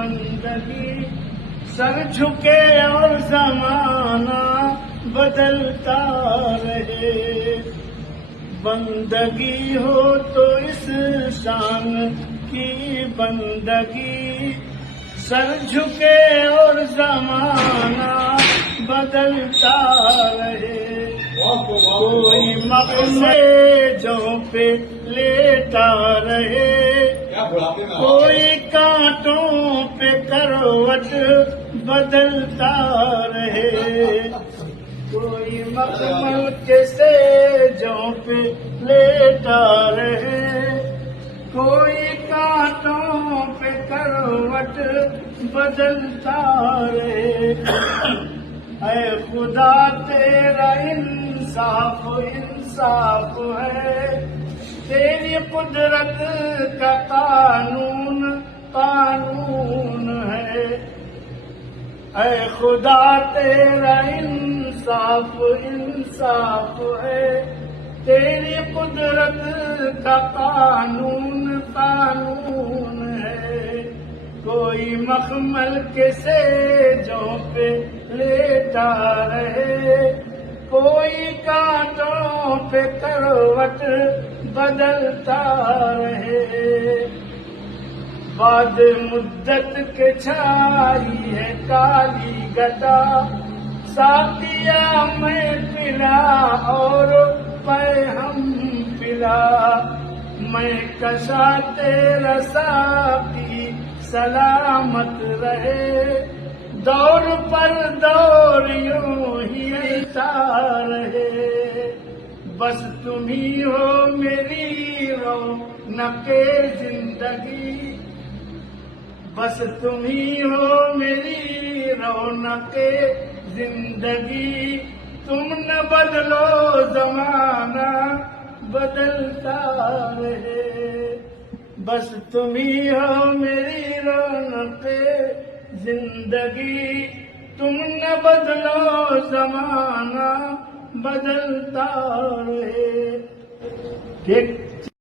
بندگی سر جھکے اور زمانہ بدلتا رہے. بندگی ہو تو اس شان کی بندگی سر جھکے اور زمانہ بدلتا رہے. کوئی مقصدوں پہ لیٹا رہے, کوئی کانٹوں پہ کروٹ بدلتا رہے. کوئی مخمل کے سیجوں پہ لیٹا رہے, کوئی کانٹوں پہ کروٹ بدلتا رہے. اے خدا تیرا انصاف انصاف ہے, تیری قدرت کا قانون قانون ہے. اے خدا تیرا انصاف انصاف ہے, تیری قدرت کا قانون قانون ہے. کوئی مخمل کے سیجوں پہ لیٹا رہے, کوئی کانٹوں پہ کروٹ بدلتا رہے. بعد مدت کے چھائی ہے کالی گدا, ساتیا میں پلا اور پے ہم پلا. میں کشا تیرا ساقی سلامت رہے, دور پر دور یوں ہی ایسا رہے. بس تم ہی ہو میری رونق زندگی, بس تم ہی ہو میری رونق زندگی. تم نہ بدلو زمانہ بدلتا رہے, بس تم ہی ہو میری رونق زندگی. تم نہ بدلو زمانہ بدلتا رہے.